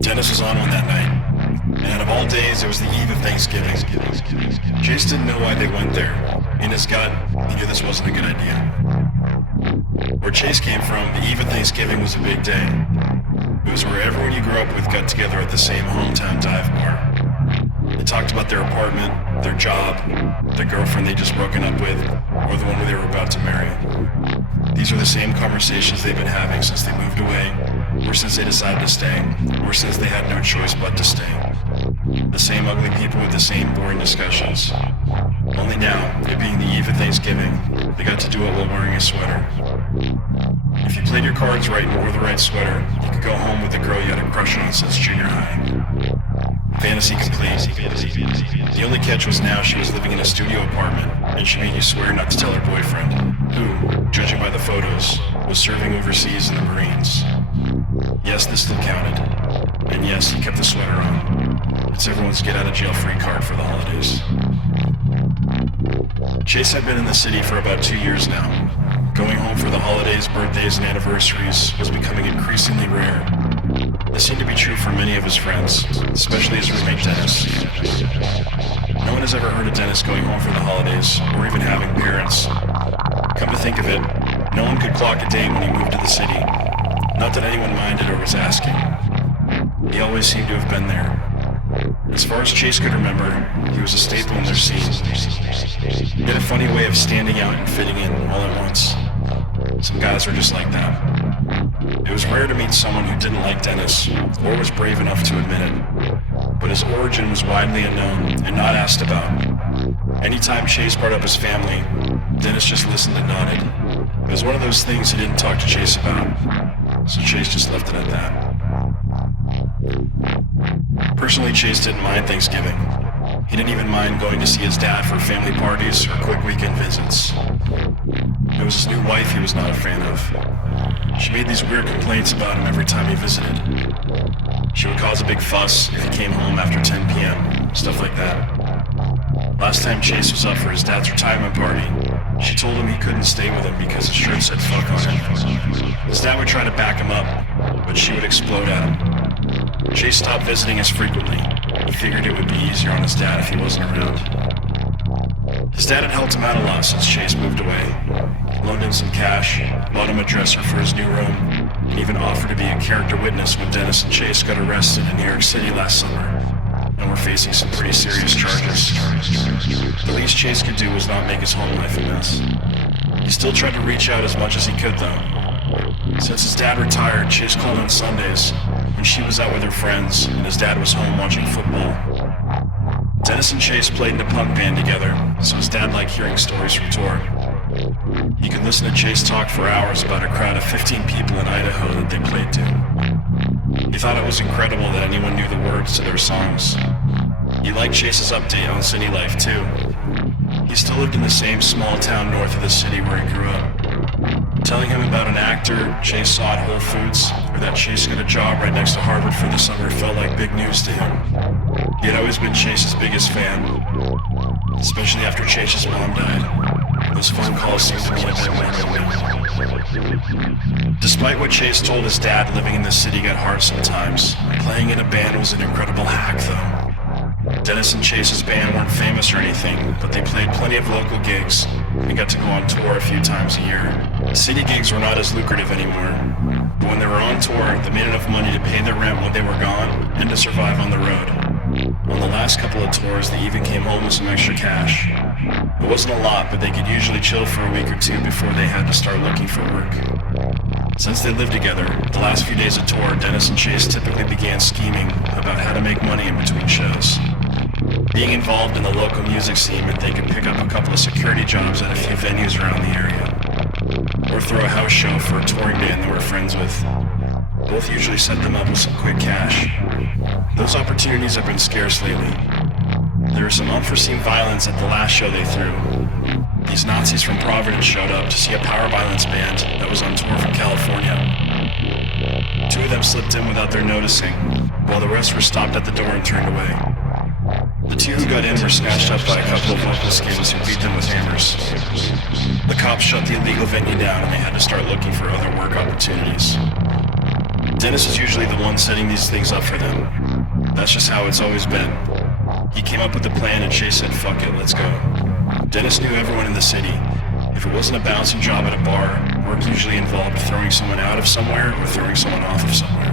Dennis was on one that night, and out of all days, it was the eve of Thanksgiving. Chase didn't know why they went there. In his gut, he knew this wasn't a good idea. Where Chase came from, the eve of Thanksgiving was a big day. It was where everyone you grew up with got together at the same hometown dive bar. They talked about their apartment, their job, their girlfriend they'd just broken up with, or the one who they were about to marry. These are the same conversations they've been having since they moved away, or since they decided to stay, or since they had no choice but to stay. The same ugly people with the same boring discussions. Only now, it being the eve of Thanksgiving, they got to do it while wearing a sweater. If you played your cards right and wore the right sweater, you could go home with the girl you had a crush on since junior high. Fantasy complete. The only catch was now she was living in a studio apartment, and she made you swear not to tell her boyfriend, who, judging by the photos, was serving overseas in the Marines. Yes, this still counted. And yes, he kept the sweater on. It's everyone's get-out-of-jail-free card for the holidays. Chase had been in the city for about 2 years now. Going home for the holidays, birthdays, and anniversaries was becoming increasingly rare. This seemed to be true for many of his friends, especially his roommate Dennis. No one has ever heard of Dennis going home for the holidays, or even having parents. Come to think of it, no one could clock a date when he moved to the city. Not that anyone minded or was asking. He always seemed to have been there. As far as Chase could remember, he was a staple in their scene. He had a funny way of standing out and fitting in all at once. Some guys were just like that. It was rare to meet someone who didn't like Dennis, or was brave enough to admit it. But his origin was widely unknown and not asked about. Anytime Chase brought up his family, Dennis just listened and nodded. It was one of those things he didn't talk to Chase about, so Chase just left it at that. Personally, Chase didn't mind Thanksgiving. He didn't even mind going to see his dad for family parties or quick weekend visits. It was his new wife he was not a fan of. She made these weird complaints about him every time he visited. She would cause a big fuss if he came home after 10 p.m., stuff like that. Last time Chase was up for his dad's retirement party, she told him he couldn't stay with him because his shirt said fuck on it. His dad would try to back him up, but she would explode at him. Chase stopped visiting as frequently. He figured it would be easier on his dad if he wasn't around. His dad had helped him out a lot since Chase moved away. Loaned him some cash, bought him a dresser for his new room, and even offered to be a character witness when Dennis and Chase got arrested in New York City last summer, and were facing some pretty serious charges. The least Chase could do was not make his home life a mess. He still tried to reach out as much as he could, though. Since his dad retired, Chase called on Sundays, when she was out with her friends, and his dad was home watching football. Dennis and Chase played in a punk band together, so his dad liked hearing stories from tour. He could listen to Chase talk for hours about a crowd of 15 people in Idaho that they played to. He thought it was incredible that anyone knew the words to their songs. He liked Chase's update on city life, too. He still lived in the same small town north of the city where he grew up. Telling him about an actor Chase saw at Whole Foods, or that Chase got a job right next to Harvard for the summer felt like big news to him. He had always been Chase's biggest fan, especially after Chase's mom died. Those phone calls seemed to mean a bit more to him. Despite what Chase told his dad, living in the city got hard sometimes. Playing in a band was an incredible hack, though. Dennis and Chase's band weren't famous or anything, but they played plenty of local gigs and got to go on tour a few times a year. City gigs were not as lucrative anymore, but when they were on tour, they made enough money to pay their rent when they were gone and to survive on the road. On the last couple of tours, they even came home with some extra cash. It wasn't a lot, but they could usually chill for a week or two before they had to start looking for work. Since they lived together, the last few days of tour, Dennis and Chase typically began scheming about how to make money in between shows. Being involved in the local music scene meant they could pick up a couple of security jobs at a few venues around the area, or throw a house show for a touring band they were friends with. Both usually set them up with some quick cash. Those opportunities have been scarce lately. There was some unforeseen violence at the last show they threw. These Nazis from Providence showed up to see a power violence band that was on tour from California. 2 of them slipped in without their noticing, while the rest were stopped at the door and turned away. The 2 who got in were snatched up by a couple of local skins who beat them with hammers. The cops shut the illegal venue down and they had to start looking for other work opportunities. Dennis is usually the one setting these things up for them. That's just how it's always been. He came up with the plan and Chase said, fuck it, let's go. Dennis knew everyone in the city. If it wasn't a bouncing job at a bar, work usually involved throwing someone out of somewhere or throwing someone off of somewhere.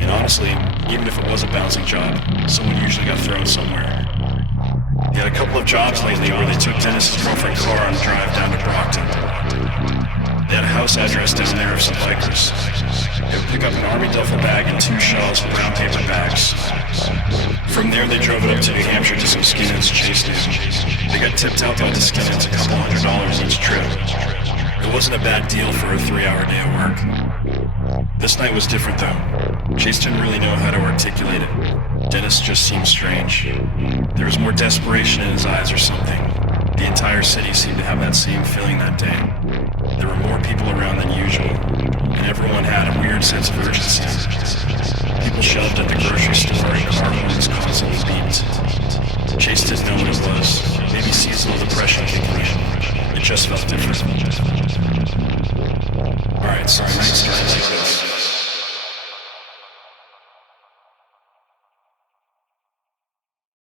And honestly, even if it was a bouncing job, someone usually got thrown somewhere. He had a couple of jobs lately where they took Dennis's girlfriend's car on a drive down to Brockton. They had a house address down there of some bikers. They would pick up an army duffel bag and 2 shells of brown paper bags. From there, they drove it up to New Hampshire to some skinheads Chase knew. They got tipped out by the skinheads $200 each trip. It wasn't a bad deal for a 3-hour day of work. This night was different though. Chase didn't really know how to articulate it. Dennis just seemed strange. There was more desperation in his eyes or something. The entire city seemed to have that same feeling that day. There were more people around than usual, and everyone had a weird sense of urgency. People shelved at the grocery store and car horns constantly beeped. Chase didn't know what it was. Maybe seasonal depression kicking in. It just felt different. Alright, so night started like this.